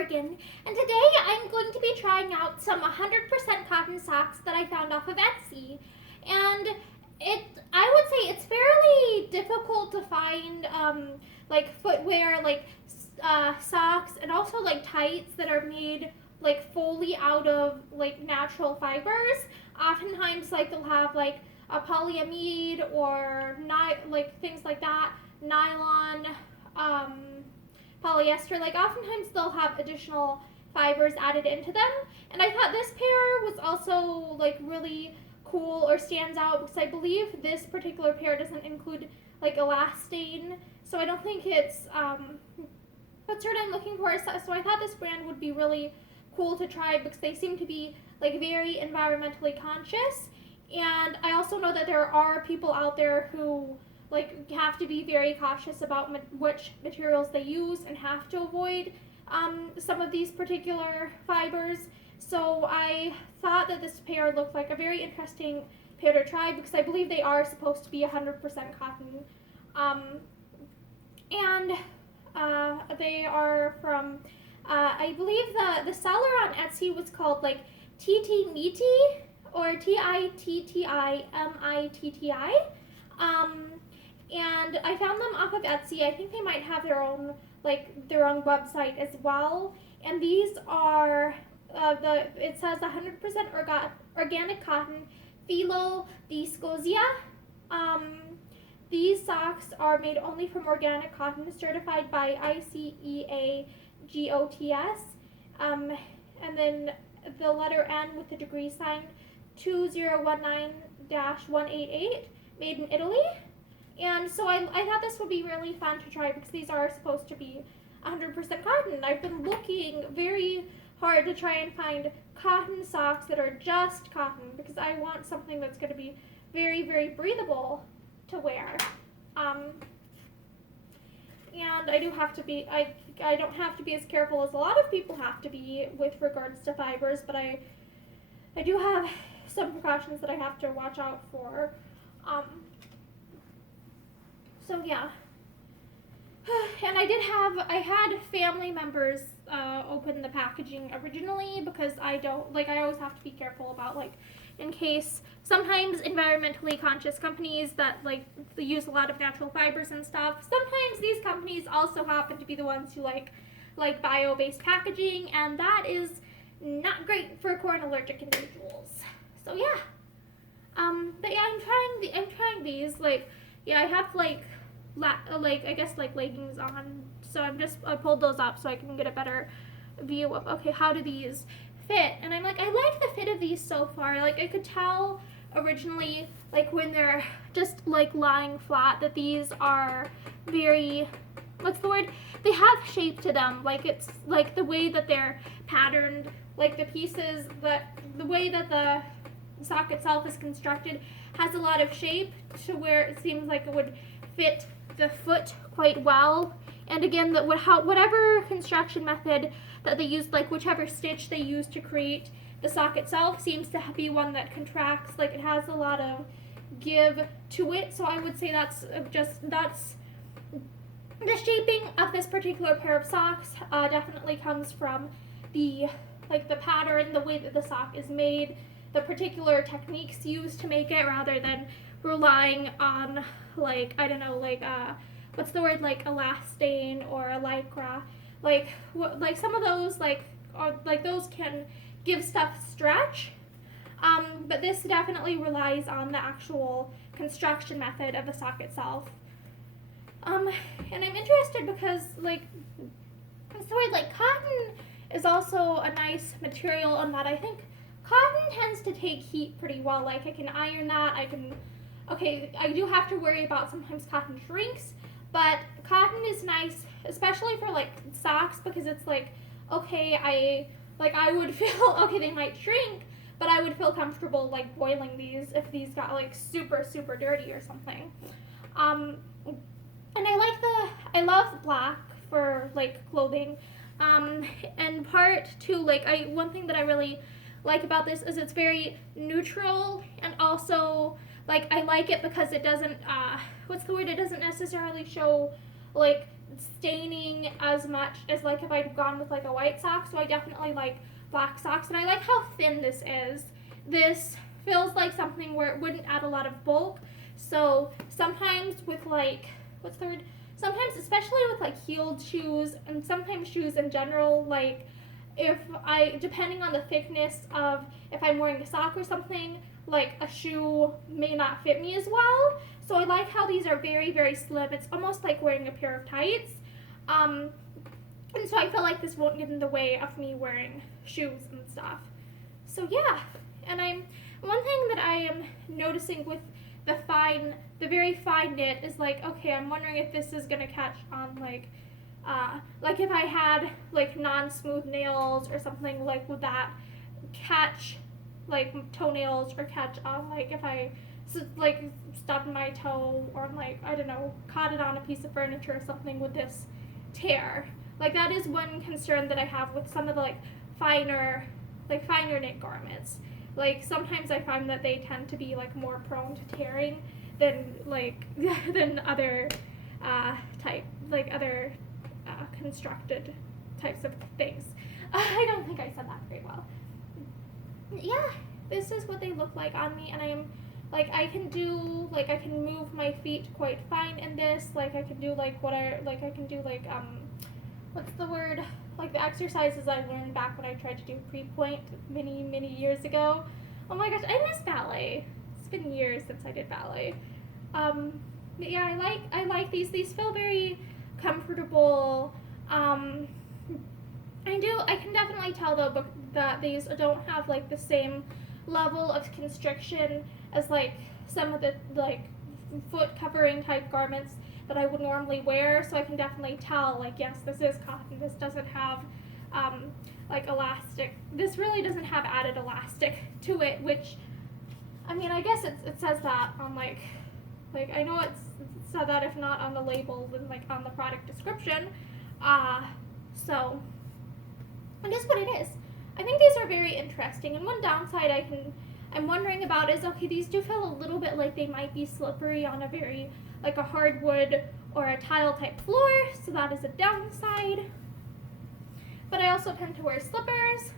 Morgan, and today I'm going to be trying out some 100% cotton socks that I found off of Etsy. And I would say it's fairly difficult to find like footwear, like socks, and also like tights that are made like fully out of like natural fibers. Oftentimes, like they'll have like a polyamide or like things like that, nylon. Um, Polyester, like oftentimes they'll have additional fibers added into them. And I thought this pair was also like really cool or stands out because I believe this particular pair doesn't include like elastane. So I don't think it's what's what I'm looking for. So I thought this brand would be really cool to try because they seem to be like very environmentally conscious. And I also know that there are people out there who like have to be very cautious about which materials they use and have to avoid some of these particular fibers. So I thought that this pair looked like a very interesting pair to try because I believe they are supposed to be 100% cotton. And they are from, I believe the seller on Etsy was called like TT Meaty or Tittimitti. And I found them off of Etsy. I think they might have their own website as well. And these are it says 100% organic cotton, phyllo viscosia. These socks are made only from organic cotton, certified by ICEA-GOTS. And then the letter N with the degree sign 2019-188, made in Italy. And so I thought this would be really fun to try because these are supposed to be 100% cotton. I've been looking very hard to try and find cotton socks that are just cotton because I want something that's going to be very, very breathable to wear. And I do have to be, I don't have to be as careful as a lot of people have to be with regards to fibers, but I do have some precautions that I have to watch out for. So yeah, and I had family members open the packaging originally because I always have to be careful about like, in case sometimes environmentally conscious companies that like use a lot of natural fibers and stuff, sometimes these companies also happen to be the ones who like bio-based packaging, and that is not great for corn allergic individuals. So yeah, but yeah, I'm trying these, like, yeah, I have like I guess like leggings on, so I pulled those up so I can get a better view of, okay, how do these fit? And I'm like, I like the fit of these so far. Like I could tell originally, like when they're just like lying flat, that these are very, what's the word? They have shape to them. Like it's like the way that they're patterned, like the pieces, the way that the sock itself is constructed has a lot of shape to where it seems like it would fit the foot quite well. And again, whatever construction method that they used, like whichever stitch they used to create the sock itself, seems to be one that contracts, like it has a lot of give to it. So I would say that's the shaping of this particular pair of socks definitely comes from the pattern, the way that the sock is made, the particular techniques used to make it, rather than relying on like, I don't know, like what's the word, like elastane or a lycra, like some of those those can give stuff stretch, but this definitely relies on the actual construction method of the sock itself. And I'm interested because like cotton is also a nice material in that I think cotton tends to take heat pretty well. Like I can iron that, I do have to worry about sometimes cotton shrinks, but cotton is nice, especially for like socks, because it's like, okay, I would feel, okay, they might shrink, but I would feel comfortable like boiling these if these got like super, super dirty or something. And I love black for like clothing. And part two, like one thing that I really like about this is it's very neutral, and also like I like it because it doesn't it doesn't necessarily show like staining as much as like if I'd gone with like a white sock. So I definitely like black socks, and I like how thin this is. This feels like something where it wouldn't add a lot of bulk. So sometimes with like, what's the word? Sometimes, especially with like heeled shoes, and sometimes shoes in general, like if I, depending on the thickness of, if I'm wearing a sock or something, like a shoe may not fit me as well. So I like how these are very, very slim. It's almost like wearing a pair of tights. And so I feel like this won't get in the way of me wearing shoes and stuff. So yeah, and one thing that I am noticing with the very fine knit is like, okay, I'm wondering if this is gonna catch on like if I had like non-smooth nails or something, like would that catch like toenails, or catch on like if I like stubbed my toe, or like, I don't know, caught it on a piece of furniture or something, with this tear. Like that is one concern that I have with some of the like finer knit garments. Like sometimes I find that they tend to be like more prone to tearing than like than other other constructed types of things. I don't think I said that very well. Yeah, this is what they look like on me, and I'm like, I can move my feet quite fine in this. Like I can do like what's the word? Like the exercises I learned back when I tried to do pre-point many years ago. Oh my gosh, I miss ballet. It's been years since I did ballet. But yeah, I like these. These feel very comfortable. I can definitely tell though that these don't have like the same level of constriction as like some of the like foot covering type garments that I would normally wear. So I can definitely tell, like, yes, this is cotton. This doesn't have like elastic. This really doesn't have added elastic to it, which, I mean, I guess it says that on like I know it said that, if not on the label, then like on the product description. So I guess what it is. I think these are very interesting, and one downside I'm wondering about is, okay, these do feel a little bit like they might be slippery on a very, like a hardwood or a tile type floor, so that is a downside. But I also tend to wear slippers,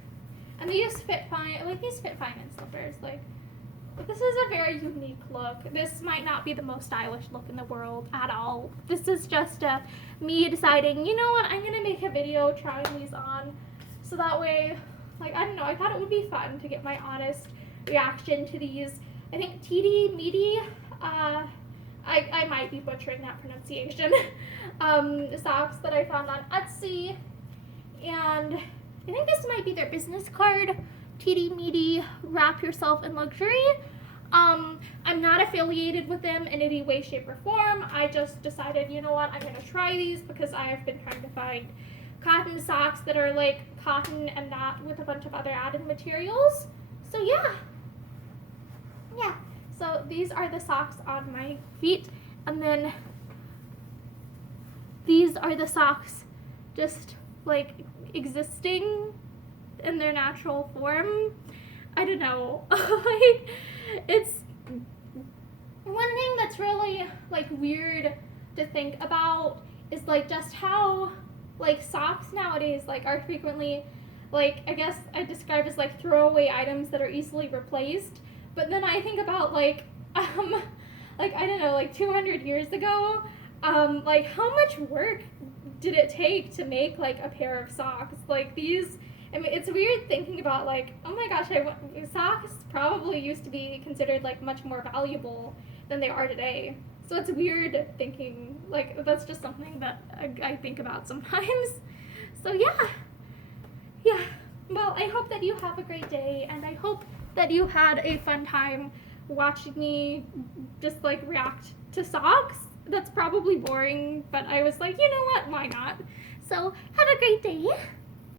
and these fit fine. Like these fit fine in slippers. Like, but this is a very unique look. This might not be the most stylish look in the world at all. This is just me deciding, you know what, I'm gonna make a video trying these on, so that way, like, I don't know, I thought it would be fun to get my honest reaction to these. I think TD Meaty, I might be butchering that pronunciation, socks that I found on Etsy, and I think this might be their business card, TD Meaty, Wrap Yourself in Luxury. I'm not affiliated with them in any way, shape, or form. I just decided, you know what, I'm going to try these because I have been trying to find cotton socks that are like cotton and not with a bunch of other added materials. So yeah. So these are the socks on my feet, and then these are the socks just like existing in their natural form. I don't know. Like, it's one thing that's really like weird to think about is like just how like socks nowadays like are frequently, like, I guess I describe as like throwaway items that are easily replaced. But then I think about like I don't know, like 200 years ago, like how much work did it take to make like a pair of socks? Like these, I mean, it's weird thinking about like, oh my gosh, socks probably used to be considered like much more valuable than they are today. So it's weird thinking, like, that's just something that I think about sometimes. So yeah. Well, I hope that you have a great day, and I hope that you had a fun time watching me just like react to socks. That's probably boring, but I was like, you know what, why not? So have a great day.